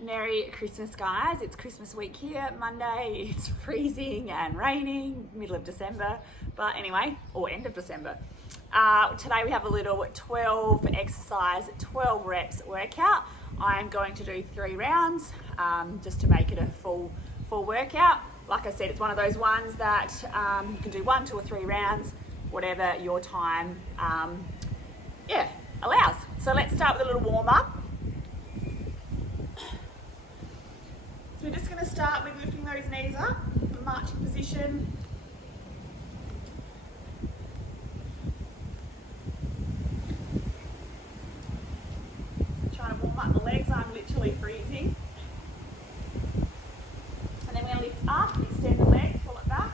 Merry Christmas, guys. It's Christmas week here, Monday. It's freezing and raining, middle of December, but anyway, or end of December. Today we have a little 12 exercise, 12 reps workout. I'm going to do 3 rounds just to make it a full workout. Like I said, it's one of those ones that you can do 1, 2 or 3 rounds, whatever your time allows. So let's start with a little warm up. So we're just going to start with lifting those knees up, marching position. Trying to warm up the legs, I'm literally freezing. And then we're going to lift up, extend the legs, pull it back.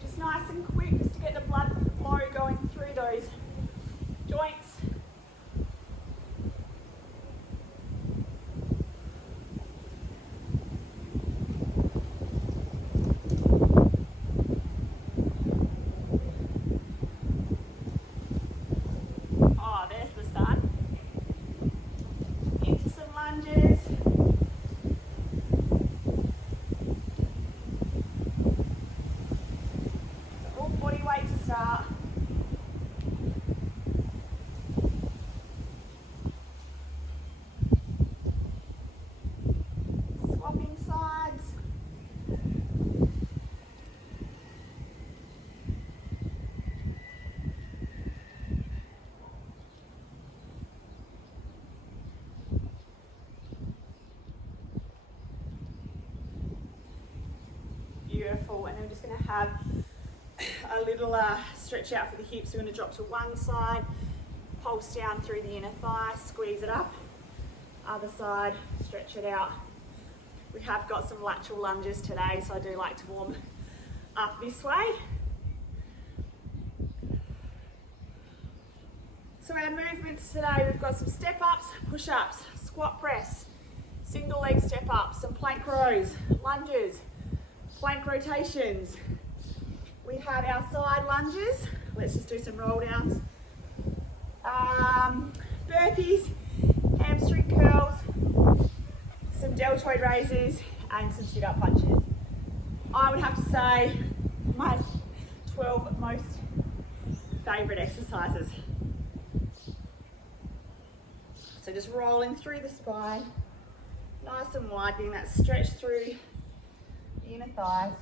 Just nice and quick, just to get the blood flow going through those joints. Oh, there's the sun. Into some lunges. Body weight to start. Swapping sides. Beautiful. And then we're just going to have a little stretch out for the hips. We're going to drop to one side, pulse down through the inner thigh, squeeze it up. Other side, stretch it out. We have got some lateral lunges today, so I do like to warm up this way. So our movements today, we've got some step ups, push ups, squat press, single leg step ups, some plank rows, lunges, plank rotations. We have our side lunges. Let's just do some roll downs. Burpees, hamstring curls, some deltoid raises, and some sit-up punches. I would have to say my 12 most favourite exercises. So just rolling through the spine, nice and wide, getting that stretch through the inner thighs.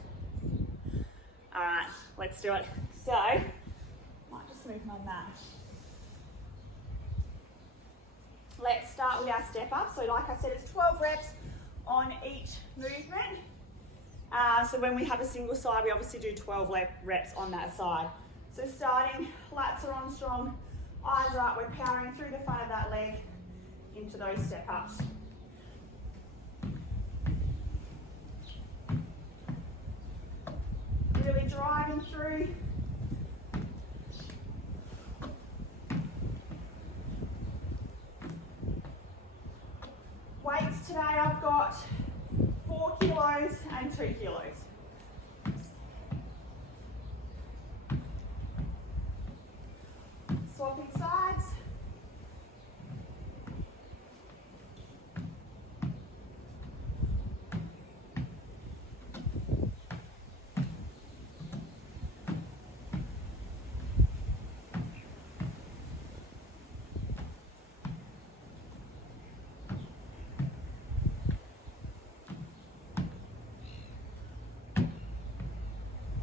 All right, let's do it. So, might just move my mat. Let's start with our step up. So like I said, it's 12 reps on each movement. So when we have a single side, we obviously do 12 reps on that side. So starting, lats are on strong, eyes are up, we're powering through the front of that leg into those step ups. Really driving through. Weights today, I've got 4 kilos and 2 kilos. Swapping sides.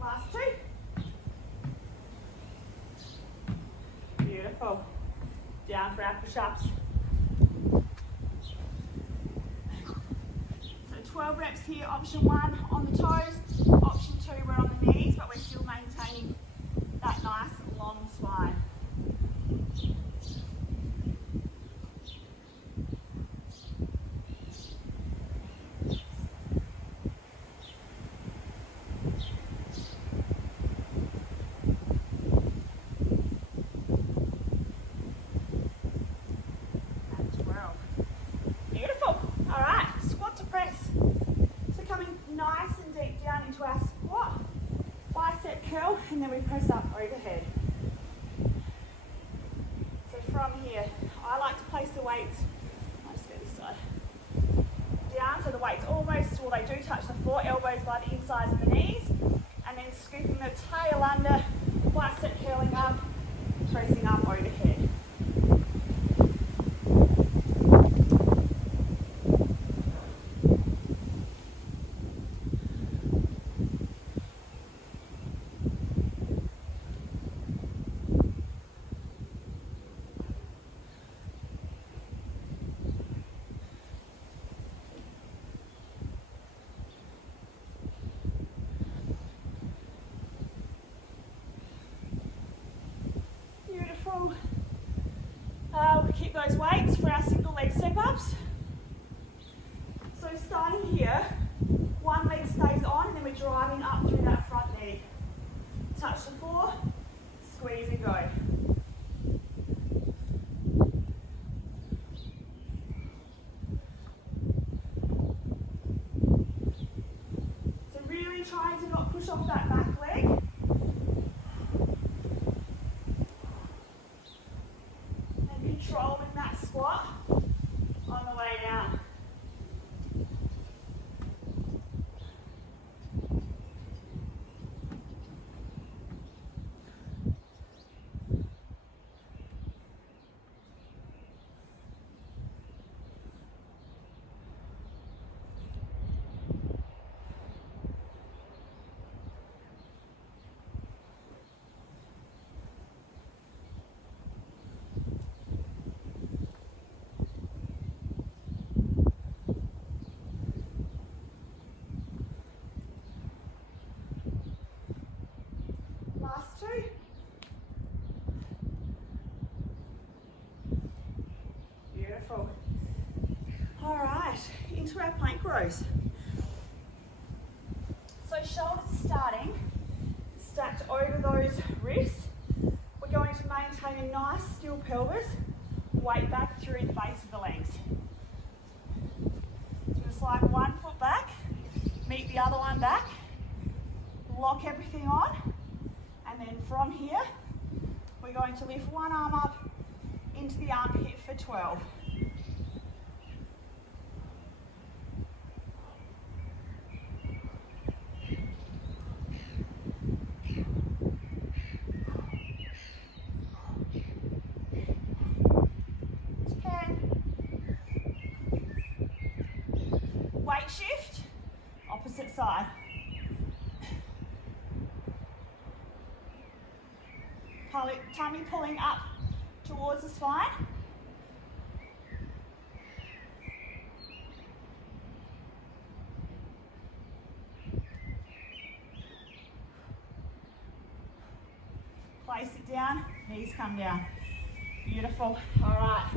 Last 2. Beautiful. Down for our push-ups. So 12 reps here, option 1 on the toes, option 2 we're on the knees, but we're still maintaining that nice long spine. curl, and then we press up overhead. So from here, I like to place the weights, let's go this side, down so the weights almost, well, they do touch the floor, elbows by the insides of the knees, and then scooping the tail under, bicep curling up, pressing up overhead. Beautiful. We'll keep those weights for our single leg step ups. So starting here, one leg stays on and then we're driving up through that front knee. Touch the floor, squeeze and go. So really trying to not push off that back leg. Controlling that squat on the way down. Last two. Beautiful. All right, into our plank rows. So shoulders are starting, stacked over those wrists. We're going to maintain a nice still pelvis, weight back through the base of the legs. So we'll slide one foot back, meet the other one back, lock everything on, and then from here, we're going to lift one arm up into the armpit for 12. Weight shift, opposite side. Tummy pulling up towards the spine. Place it down, knees come down. Beautiful. All right.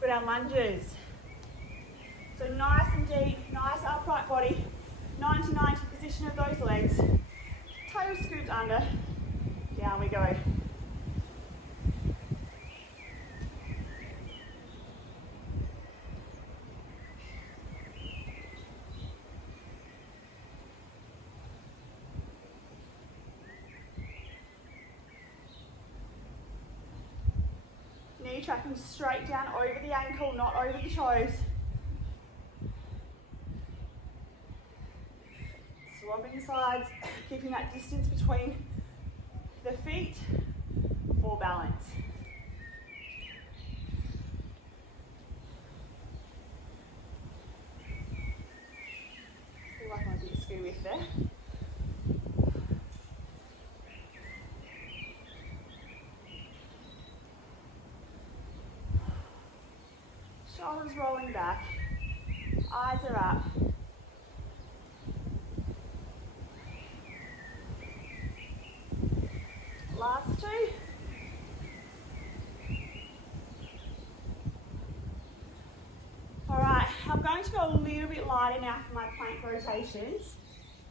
Got our lunges. So nice and deep, nice upright body, 90-90 position of those legs. Tail scooped under. Down we go. Knee tracking straight down over the ankle, not over the toes. Swapping sides, keeping that distance between the feet for balance. Feel like I did a screw with there. Shoulders rolling back, eyes are up. Last two. All right, I'm going to go a little bit lighter now for my plank rotations.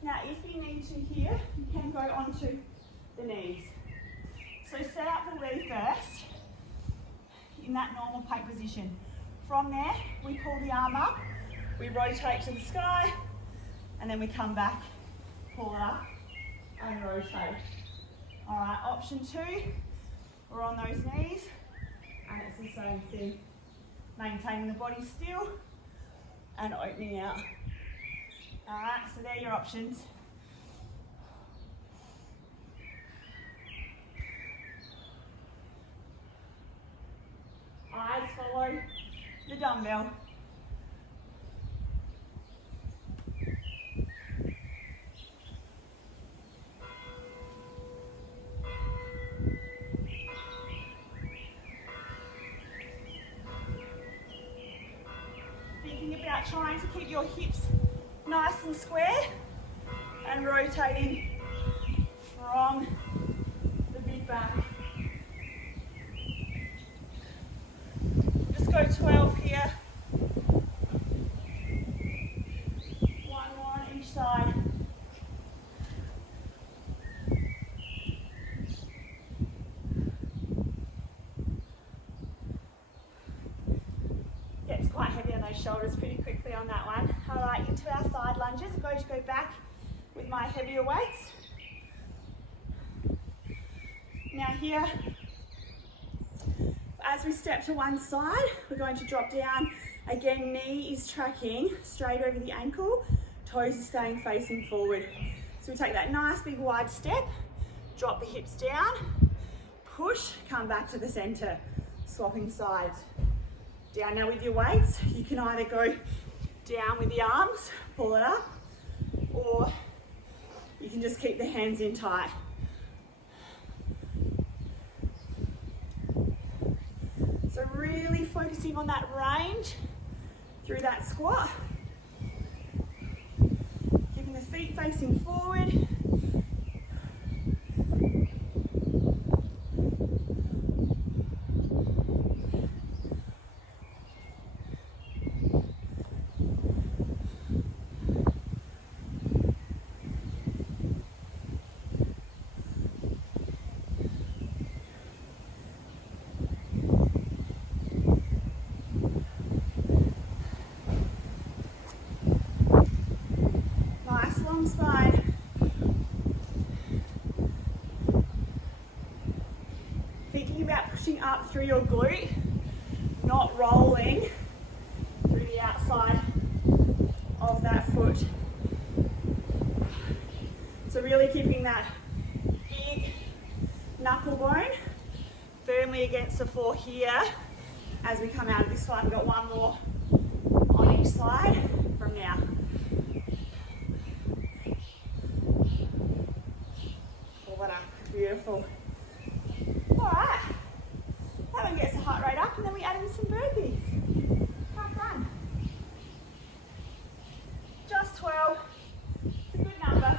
Now, if you need to here, you can go onto the knees. So set up the leg first in that normal plank position. From there, we pull the arm up, we rotate to the sky, and then we come back, pull it up, and rotate. All right, option 2, we're on those knees, and it's the same thing. Maintaining the body still and opening out. All right, so they're your options. Eyes follow the dumbbell. Thinking about trying to keep your hips nice and square and rotating from the mid back. Just go 12 here. One more on each side. Gets quite heavy on those shoulders pretty quickly on that one. All right, into our side lunges. I'm going to go back with my heavier weights. Now here, as we step to one side, we're going to drop down. Again, knee is tracking straight over the ankle, toes are staying facing forward. So we take that nice big wide step, drop the hips down, push, come back to the center, swapping sides. Down now with your weights, you can either go down with the arms, pull it up, or you can just keep the hands in tight. So really focusing on that range through that squat. Keeping the feet facing forward. Spine. Thinking about pushing up through your glute, not rolling through the outside of that foot. So really keeping that big knuckle bone firmly against the floor here as we come out of this one. We've got one more on each side from now. Beautiful. All right, that one gets the heart rate up, and then we add in some burpees. Have fun. Just 12, it's a good number.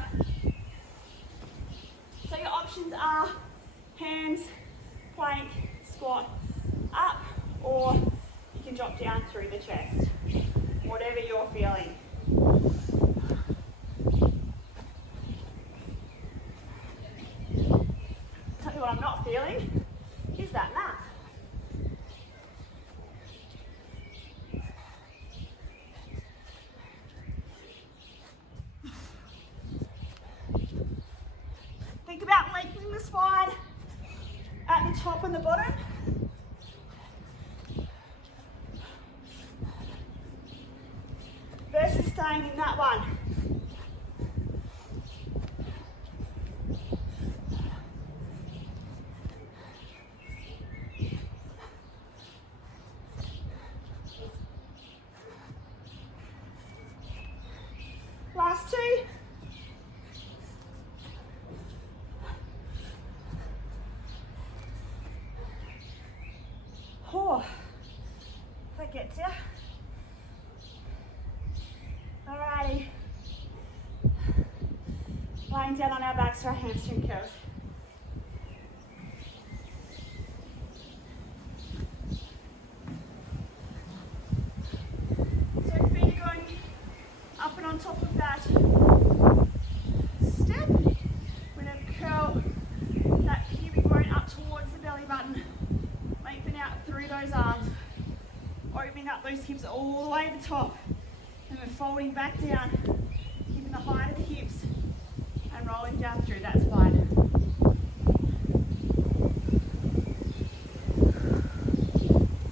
So your options are hands, plank, squat, up, or you can drop down through the chest, whatever you're feeling. What I'm not feeling is that mat. Think about lengthening the spine at the top and the bottom. Versus staying in that one. Last two. Oh, that gets you. Alrighty. Lying down on our backs for our hamstring curls. So feet are going up and on top of that step. We're going to curl that pubic bone up towards the belly button. Lengthen out through those arms. Opening up those hips all the way to the top. And we're folding back down, keeping the height of the hips and and rolling down through, that's fine.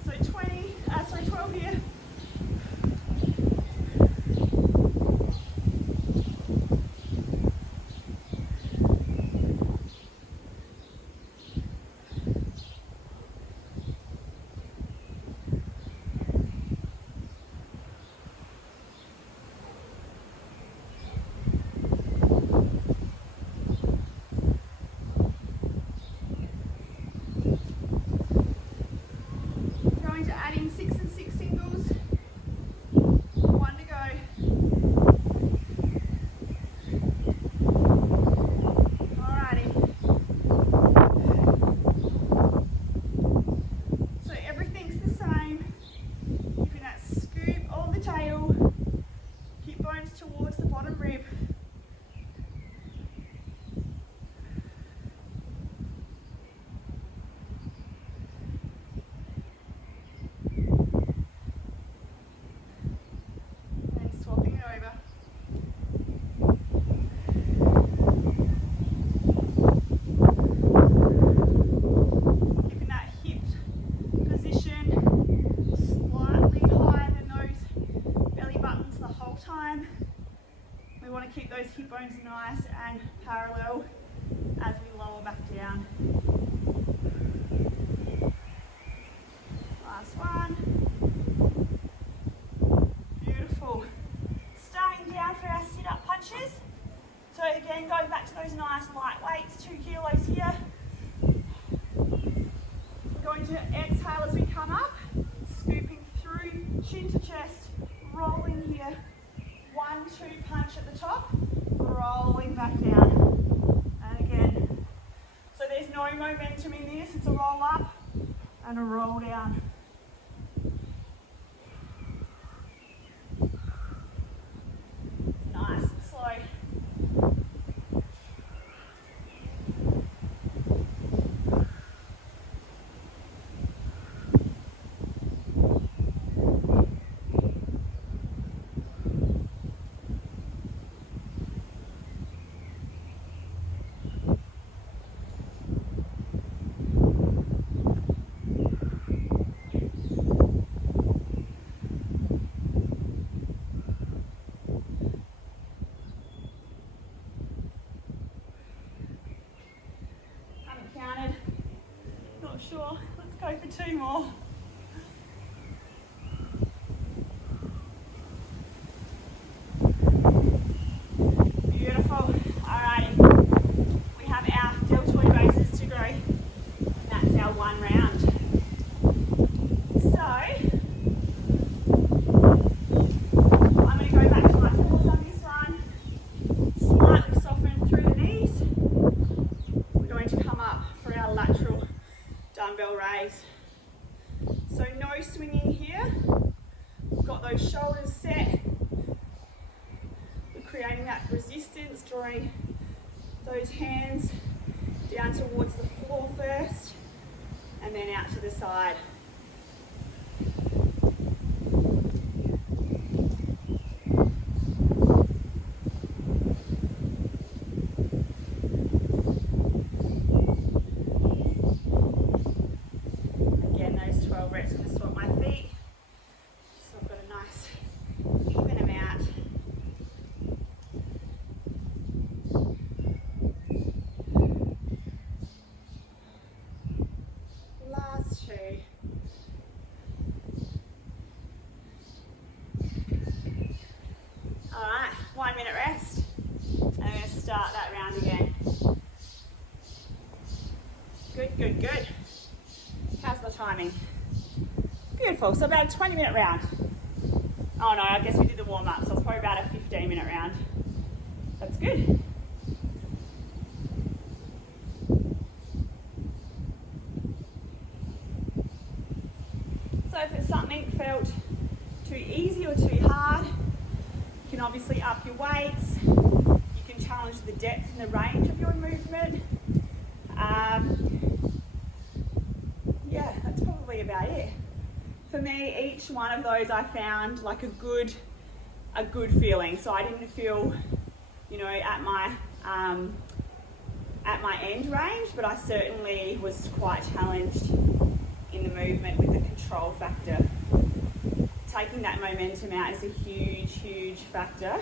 So 12 here. Going to add in 6 and 6 singles. 1 to go. Alrighty. So everything's the same. Keeping that scoop of the tail. Hip bones towards the bottom rib. We want to keep those hip bones nice and parallel as we lower back down. Last one. Beautiful. Starting down for our sit-up punches. So again, going back to those nice light weights, 2 kilos here. We're going to exhale as we come up, scooping through, chin to chest, rolling here. 1-2 punch at the top, rolling back down. And again, so there's no momentum in this, it's a roll up and a roll down. Nice and slow. Counted. Not sure. Let's go for 2 more. Beautiful. Alrighty. We have our deltoid bases to go. And that's our 1 round. So I'm going to go back to my forwards on this one. Slightly soften through the knees. We're going to come up for our lateral dumbbell raise. So no swinging here. We've got those shoulders set. We're creating that resistance, drawing those hands down towards the floor first and then out to the side. I'm going to swap my feet so I've got a nice even amount. Last 2. Alright, 1 minute rest. And I'm going to start that round again. Good, good, good. How's my timing? Beautiful, so about a 20-minute round. Oh no, I guess we did the warm-up, so it's probably about a 15-minute round. That's good. So if it's something felt too easy or too hard, you can obviously up your weights. You can challenge the depth and the range of your movement. Yeah, that's probably about it. For me, each one of those I found like a good feeling. So I didn't feel, you know, at my at my end range, but I certainly was quite challenged in the movement with the control factor. Taking that momentum out is a huge, huge factor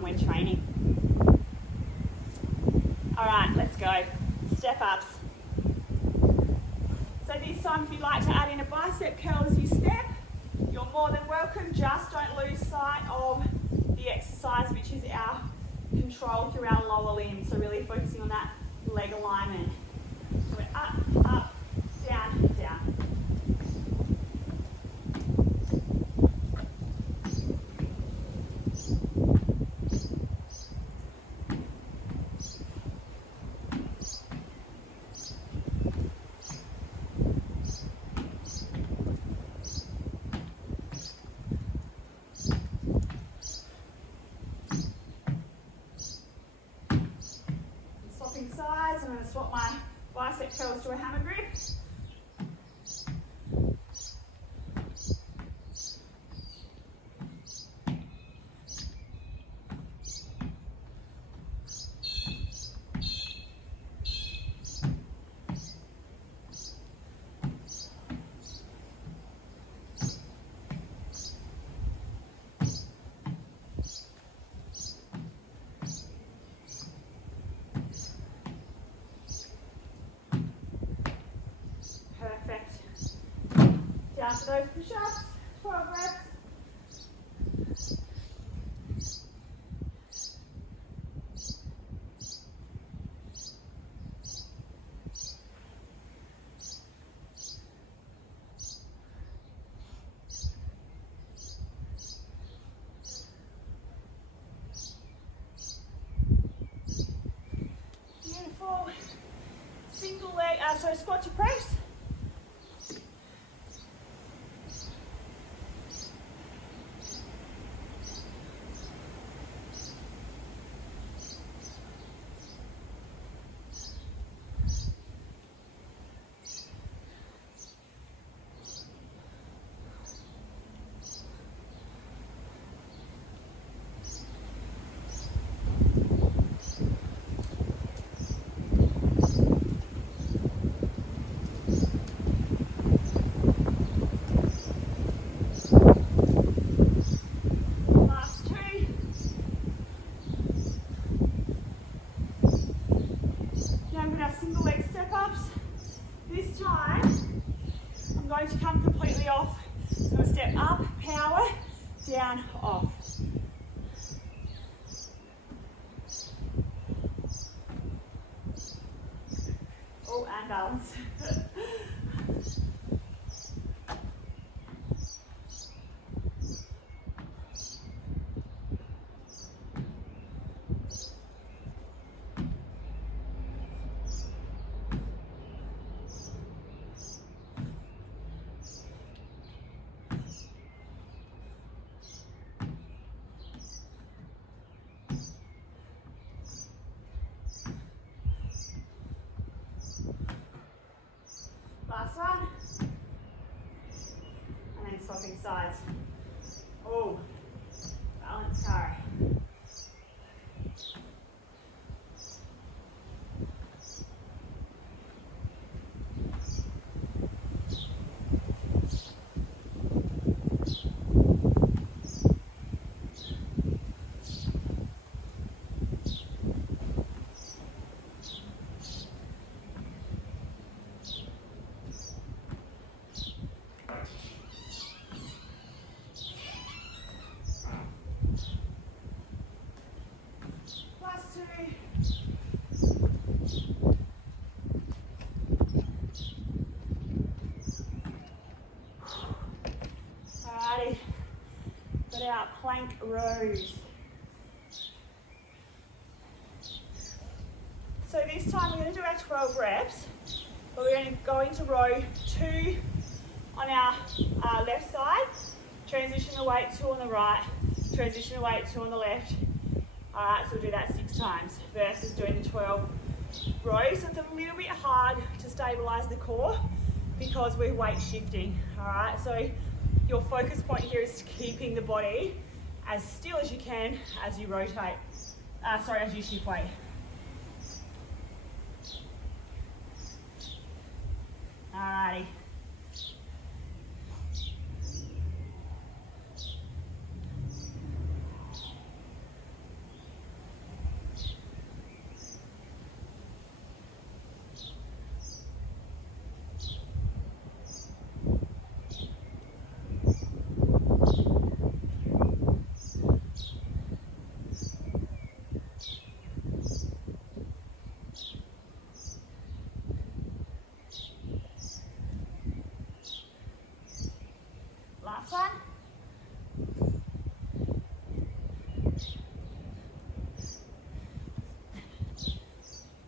when training. All right, let's go. Step ups. So this time, if you'd like to add in a bicep curl as you step, you're more than welcome. Just don't lose sight of the exercise, which is our control through our lower limbs. So really focusing on that leg alignment. So we're up, up, down, down. Sides. I'm going to swap my bicep curls to a hammer grip. Down to those push-ups, 12 reps. Beautiful. Single leg, so squat to press. To come completely off. So I'm going to step up, power, down, off. Oh, and balance. Last one. And then swapping sides. Oh, balance carry. Alrighty, got our plank rows. So this time we're going to do our 12 reps, but we're going to row 2 on our left side, transition the weight 2 on the right, transition the weight 2 on the left. Alright, so we'll do that 6 times versus doing the 12 rows. So it's a little bit hard to stabilise the core because we're weight shifting. Alright, so your focus point here is keeping the body as still as you can as you rotate. As you shift weight. Alrighty. Last one.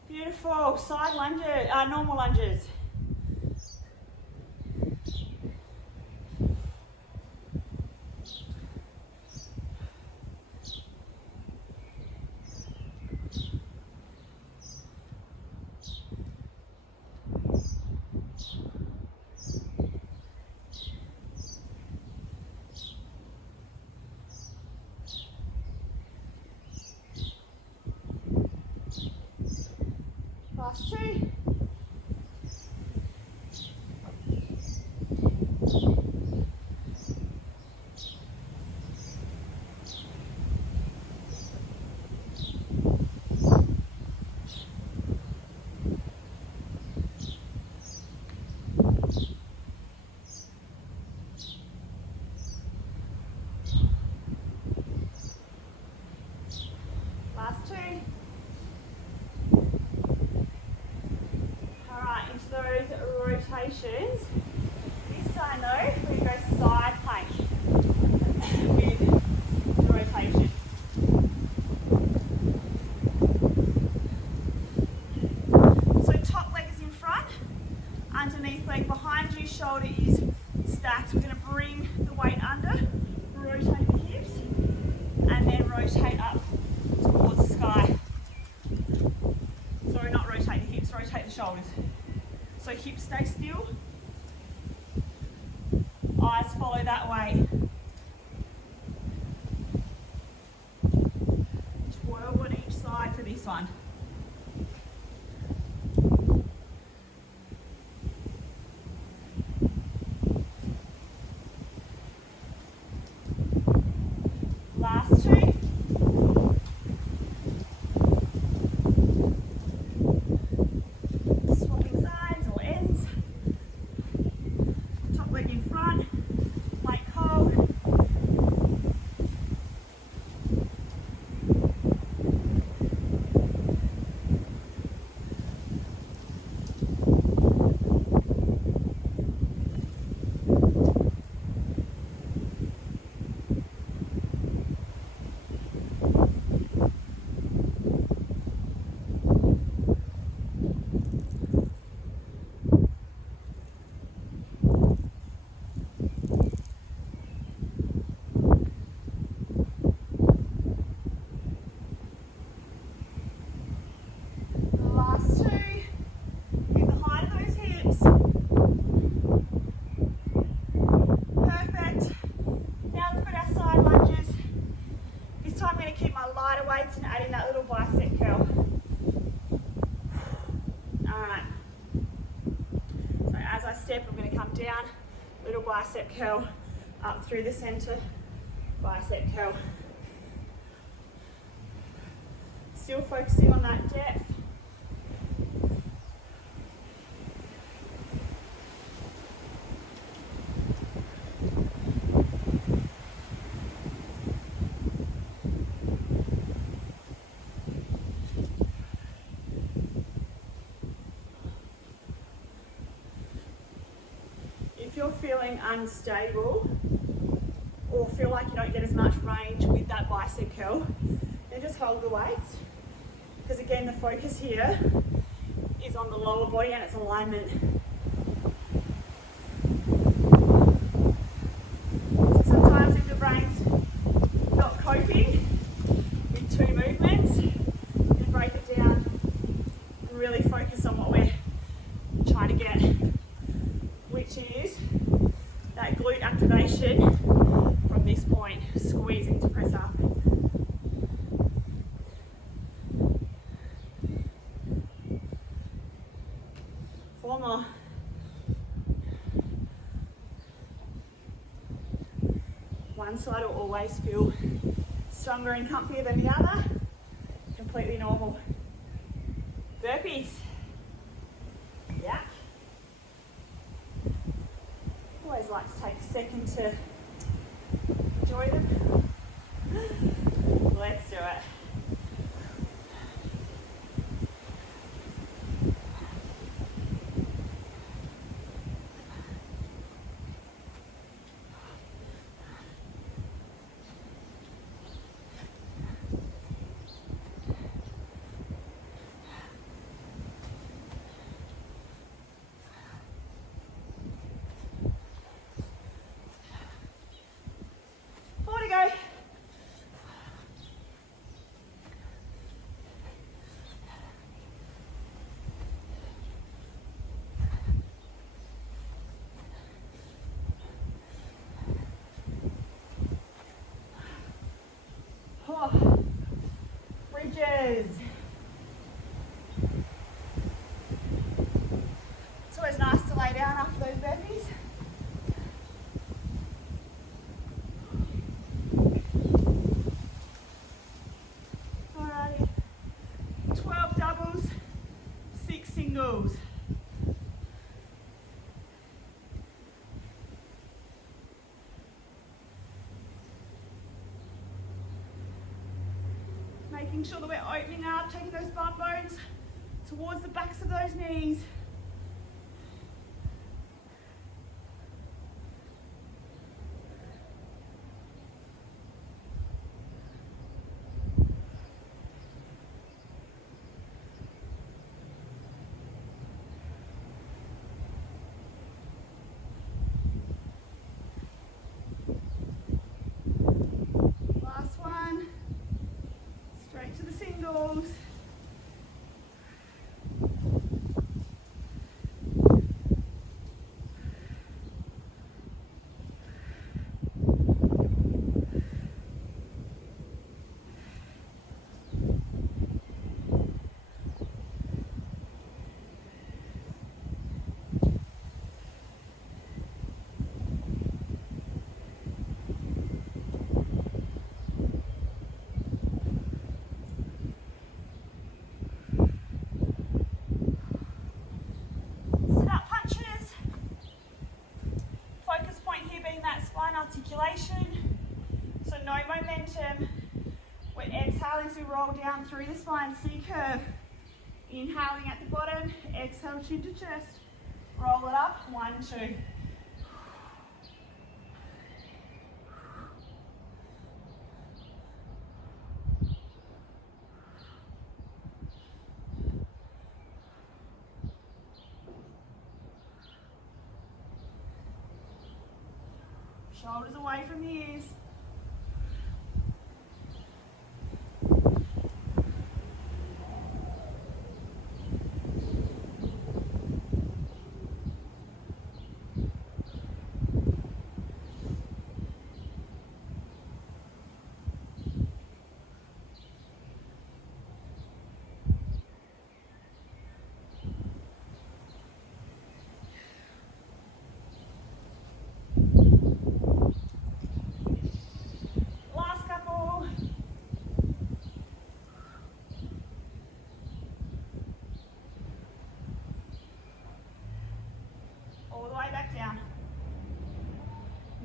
Beautiful. Side lunges, normal lunges. Last two. Last two. Alright, into those rotations. This time though, we're going to go side plank with the rotation. So top leg is in front, underneath leg behind you, shoulder is stacked. We're going to bring the weight under, rotate the hips, and then rotate up towards the sky. Sorry, not rotate the hips, rotate the shoulders. So hips stay still, eyes follow that way. Twirl on each side for this one. Last two. Swapping sides or ends. Top leg in front, plank hold. Last two. Get the height of those hips. Perfect. Now look at our side lunges. This time I'm going to keep my lighter weights and add in that little bicep curl. Alright. So as I step, I'm going to come down, little bicep curl, up through the center, bicep curl. Still focusing on that depth. If you're feeling unstable or feel like you don't get as much range with that bicep curl, then just hold the weights. Because again, the focus here is on the lower body and its alignment. So sometimes if the brain's not coping with two movements, then break it down and really focus on what we're trying to get, which is that glute activation from this point, squeezing to press up. One side will always feel stronger and comfier than the other. Completely normal. Burpees. Yeah. Always like to take a second to enjoy them. Let's do it. Go. Oh. Bridges. It's always nice to lay down after those burpees. Alrighty. 12 doubles, 6 singles. Making sure that we're opening up, taking those bum bones towards the backs of those knees. Last one. Straight to the singles. Articulation, so no momentum. We're exhaling as we roll down through the spine, C-curve. Inhaling at the bottom, exhale, chin to chest. Roll it up, 1, 2. Shoulders away from the ears.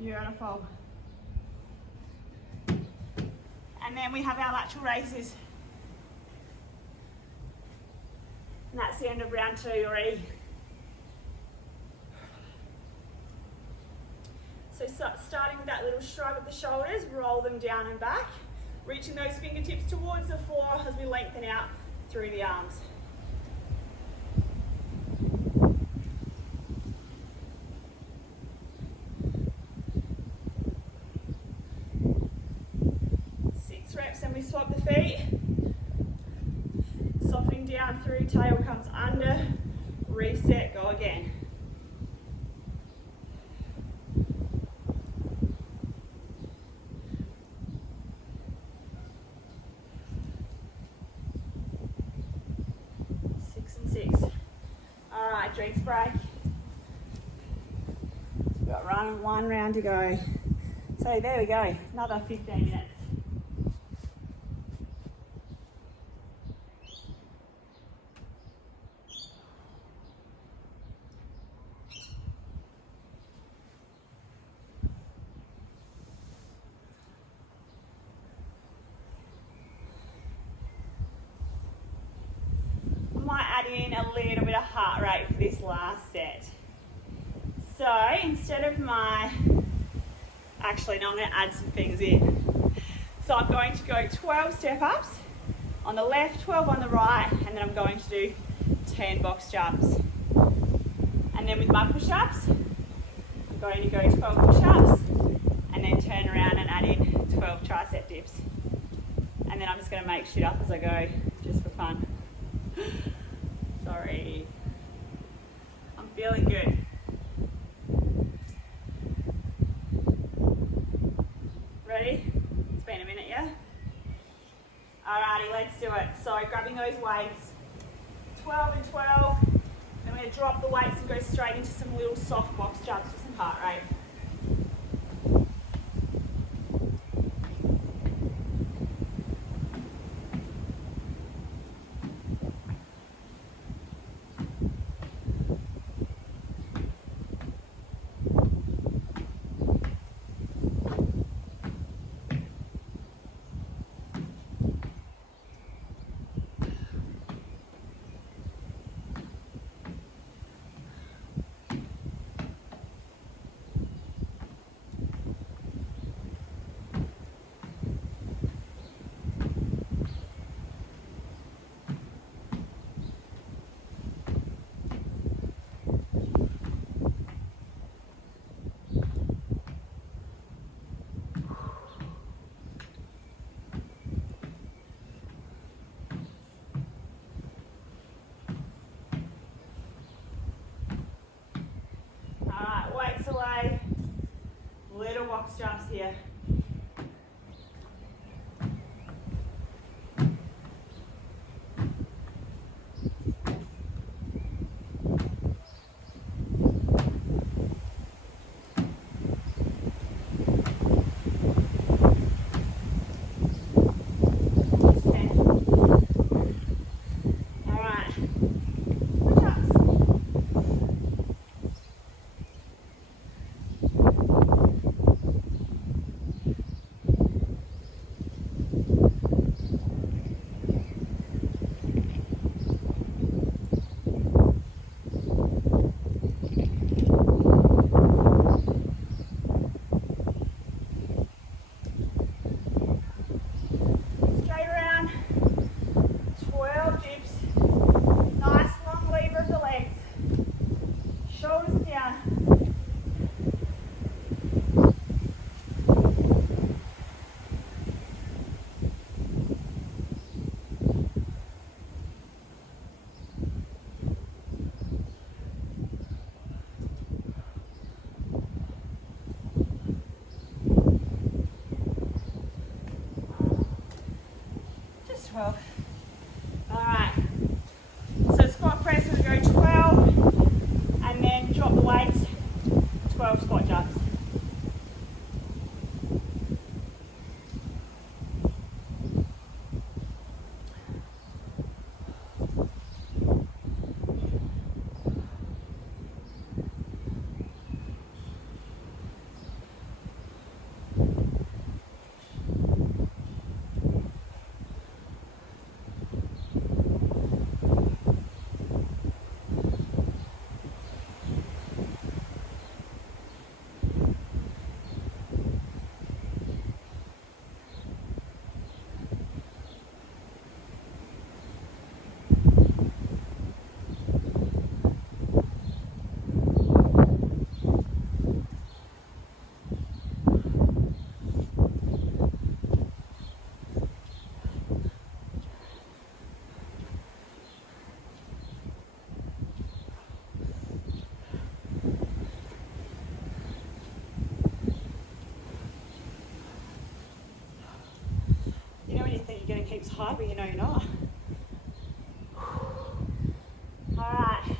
Beautiful. And then we have our lateral raises. And that's the end of round 2 already. So starting with that little shrug of the shoulders, roll them down and back, reaching those fingertips towards the floor as we lengthen out through the arms. And we swap the feet, softening down through, tail comes under, reset, go again. Six and 6. All right, drinks break. We've got one round to go. So there we go, another 15 minutes. In a little bit of heart rate for this last set. So instead of actually no, I'm going to add some things in. So I'm going to go 12 step ups on the left, 12 on the right, and then I'm going to do 10 box jumps. And then with my push-ups, I'm going to go 12 push-ups and then turn around and add in 12 tricep dips. And then I'm just going to make shit up as I go, just for fun. Sorry. I'm feeling good. Ready? It's been a minute, yeah? Alrighty, let's do it. So grabbing those weights, 12 and 12. Then we're going to drop the weights and go straight into some little soft box jumps for some heart rate. Weights away, little box jumps here. Alright, so squat press, we go 12 and then drop the weights, 12 squat jumps. Keeps hard, but you know you're not. All right.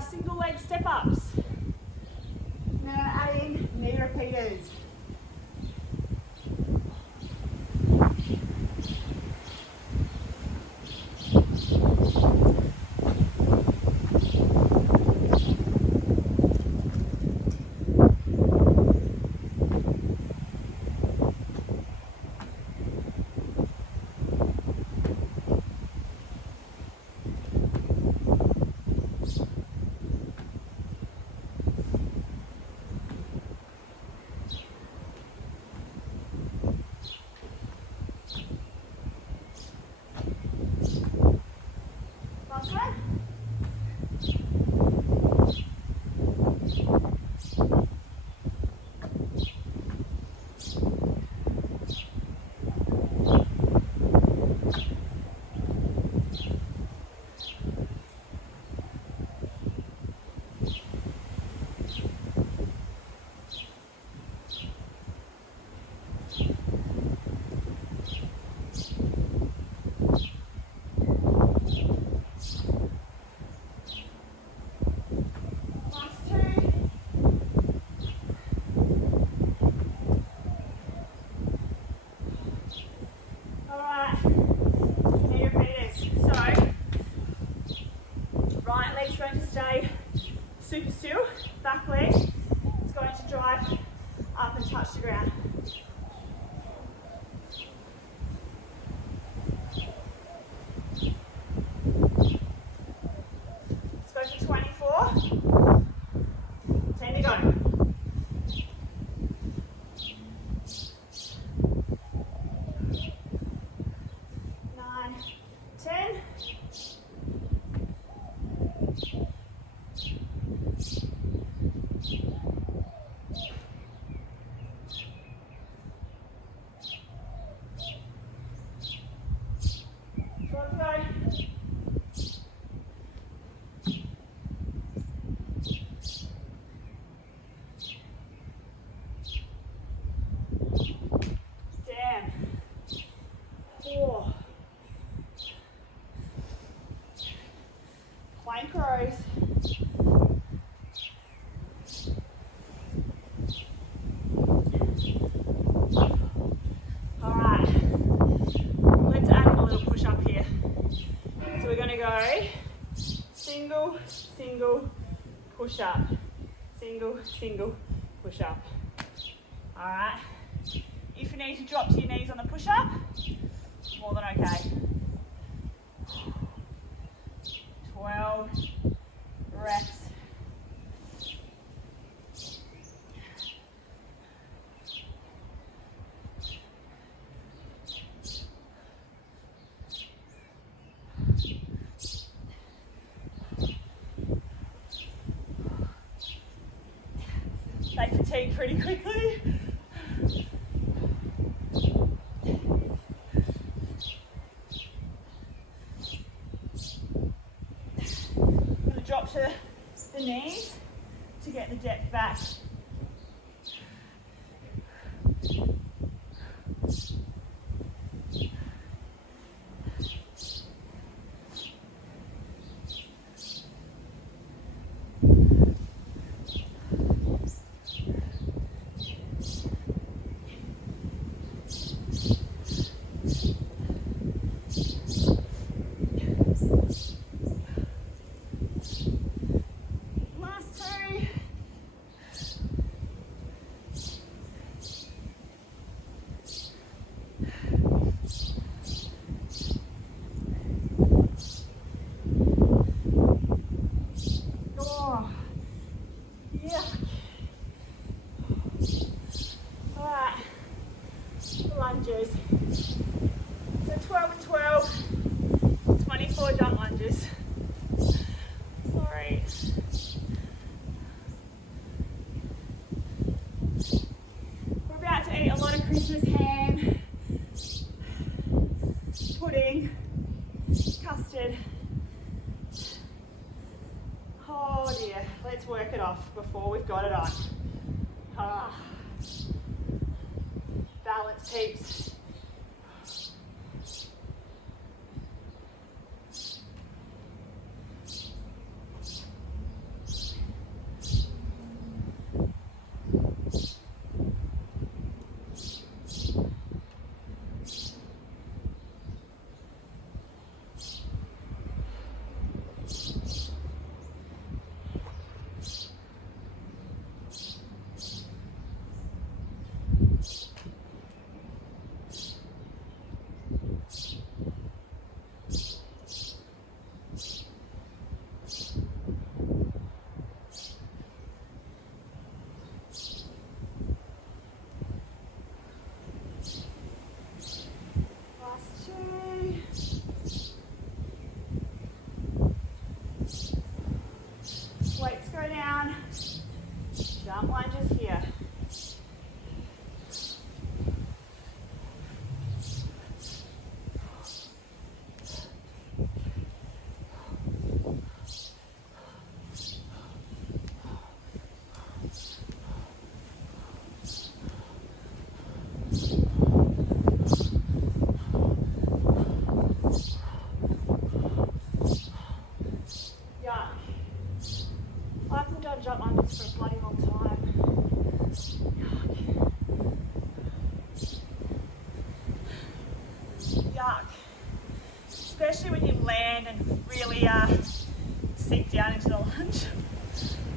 Single leg step ups. repeaters. Last one. Last two. All right, knee repeaters. So, right leg's going to stay super still. Back leg is going to drive up and touch the ground. Let's go for 24. 10 to go. 9, 10. One to go. Damn. 4. Plank rows. All right. Let's add a little push up here. So we're going to go single, single, push up. Single, single, push up. All right. If you need to drop to your knees on the push up, more than okay. 12 reps. They fatigue pretty quickly. I'm going to drop to the knees to get the depth back. Last two. Oh, yeah. All right, lunges. So 12 and 12, 24 jump lunges. Sorry. We're about to eat a lot of Christmas ham, pudding, custard. Oh dear, let's work it off before we've got it on. Ah. Balance, peeps. jump lunges here. Jump lunges for a bloody long time. Yuck. Especially when you land and really sink down into the lunge.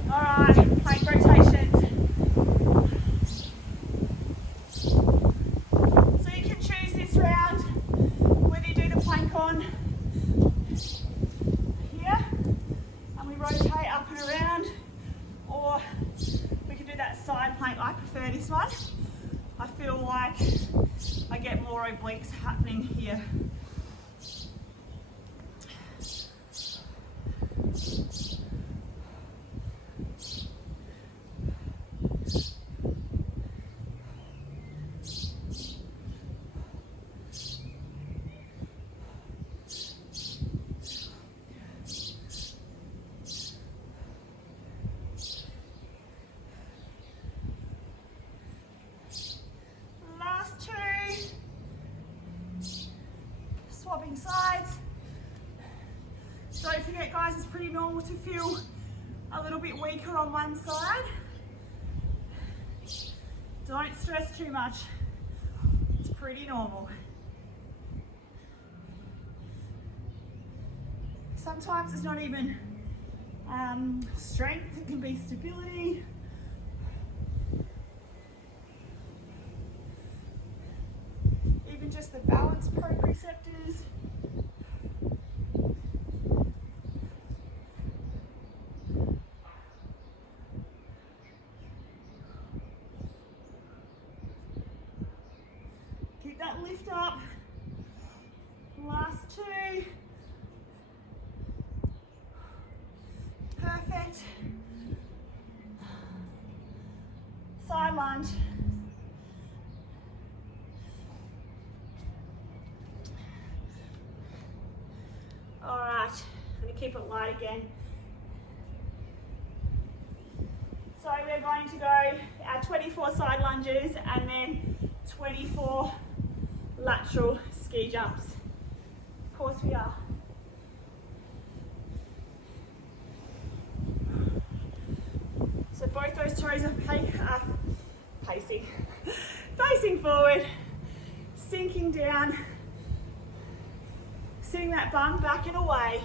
Alright, plank rotations. So you can choose this round whether you do the plank on here and we rotate up and around, or we can do that side plank. I prefer this one. I feel like I get more obliques happening here. Swapping sides. Don't forget guys, it's pretty normal to feel a little bit weaker on one side. Don't stress too much. It's pretty normal. Sometimes it's not even strength, it can be stability. Even just the balance proprioceptors. Keep that lift up. Last two. Perfect. Side lunge. All right, I'm gonna keep it light again. So we're going to go our 24 side lunges and then 24 lateral ski jumps. Of course we are. So both those toes are pacing, facing forward, sinking down, sitting that bum back and away.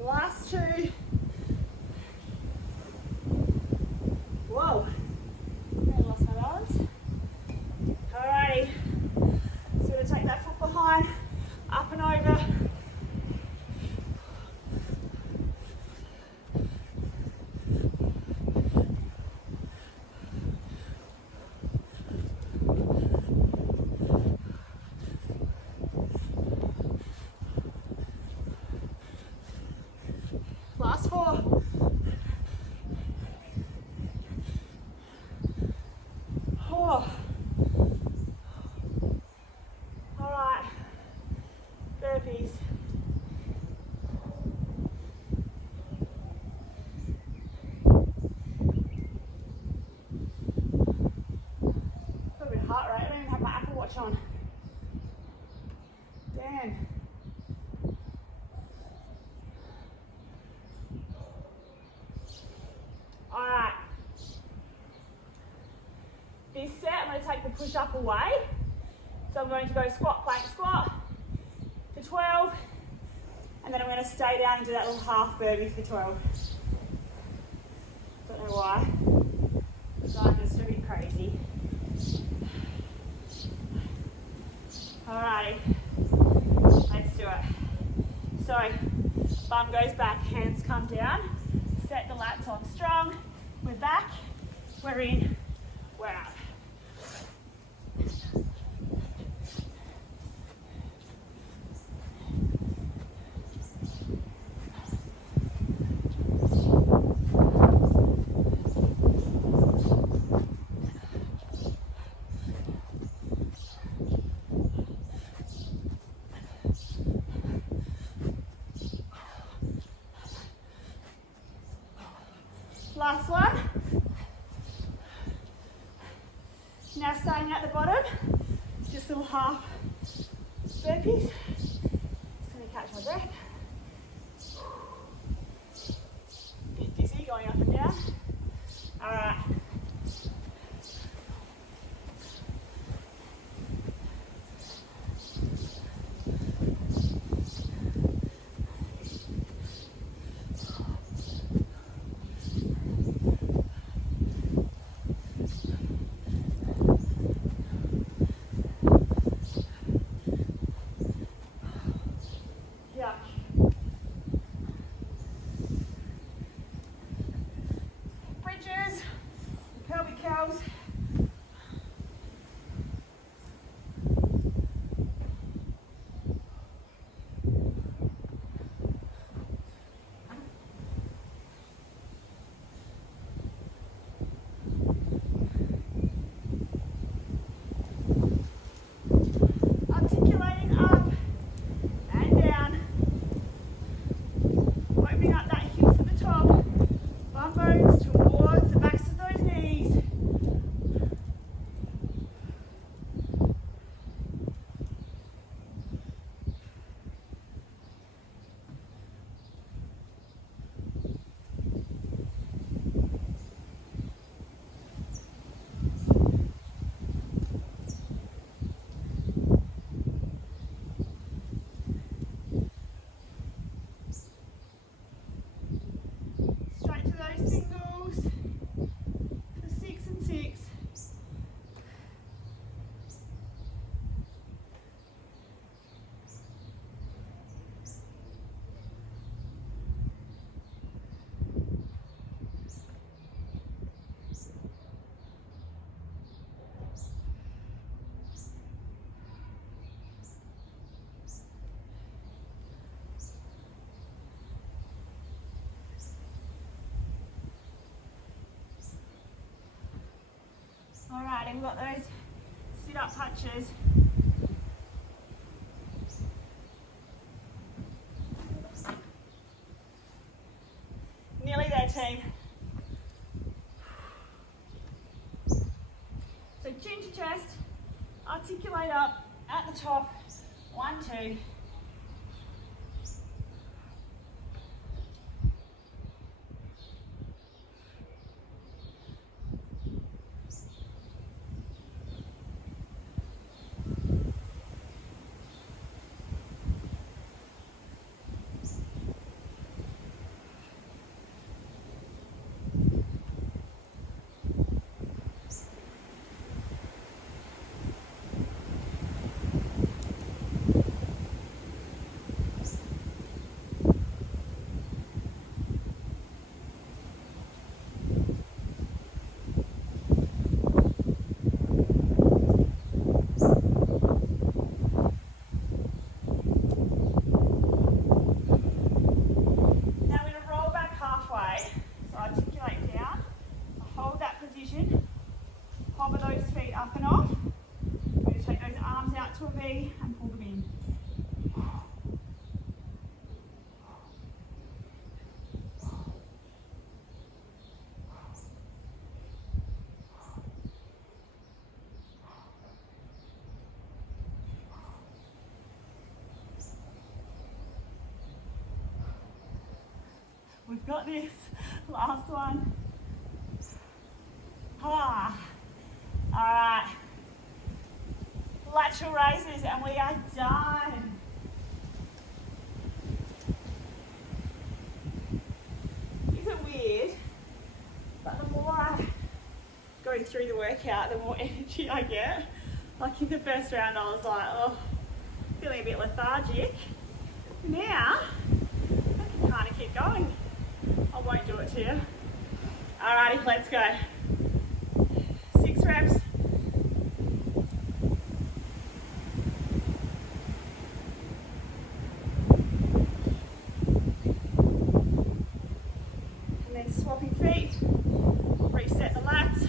Last two. Whoa, I lost my balance. Alrighty, so we're going to take that foot behind, up and over. Last four. Oh. All right. Burpees. A little bit of heart rate. I don't even have my Apple Watch on. Damn. All right. This set, I'm going to take the push up away. So I'm going to go squat, plank, squat for 12. And then I'm going to stay down into that little half burpee for 12. Don't know why. I'm just a bit crazy. Alrighty, let's do it. So, bum goes back, hands come down, set the lats on strong. We're back, we're in, we're out. Last one. Now starting at the bottom, just little half burpees. Just going to catch my breath. Bit dizzy going up and down. All right. Bridges, pelvic curls. Articulating up and down. Opening up that hips at the top. Bum bones towards the backs of those knees. Straight to those singles for 6 and 6. Alright, and we've got those sit-up punches. Nearly there, team. So chin to chest, articulate up at the top. 1, 2. Hover those feet up and off. We're going to take those arms out to a V and pull them in. We've got this. Last one. All right, lateral raises, and we are done. Isn't it weird? But the more I go through the workout, the more energy I get. Like in the first round, I was like, oh, feeling a bit lethargic. Now, I can kind of keep going. I won't do it to you. Alrighty, let's go. 6 reps. And then swapping feet, reset the lats,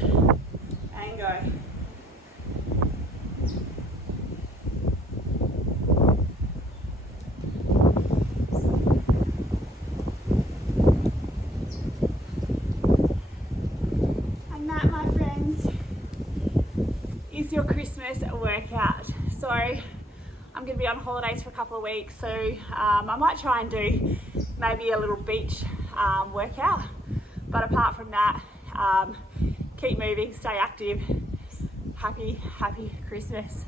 and go. Your Christmas workout. So I'm going to be on holidays for a couple of weeks, so I might try and do maybe a little beach workout, but apart from that, keep moving, stay active. Happy Christmas.